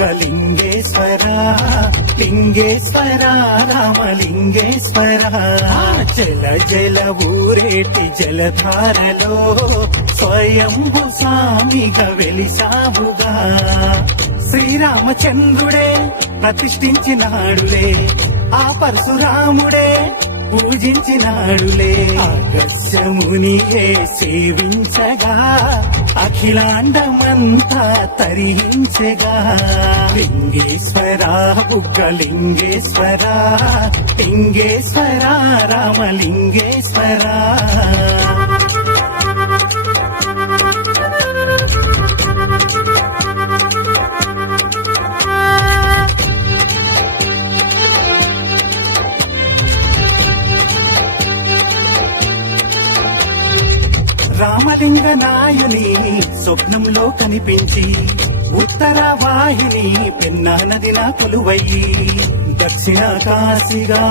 బుగ్గలింగేశ్వర లింగేశ్వర రామలింగేశ్వర జల జల ఊరేటి జలధారలో స్వయంభు స్వామిగా వెలిసావుగా శ్రీరామచంద్రుడే ప్రతిష్ఠించినాడులే ఆ పరశురాముడే పూజించినాడులే ఆగస్యమునియే సేవించగా అఖిలాండమంతా తరించగా లింగేశ్వర బుగ్గలింగేశ్వర లింగేశ్వర రామలింగేశ్వర రామలింగ నాయుని స్వప్నంలో కనిపించి ఉత్తర వాహిని పెన్నా నదిన కొలువయ్యి దక్షిణ కాశీగా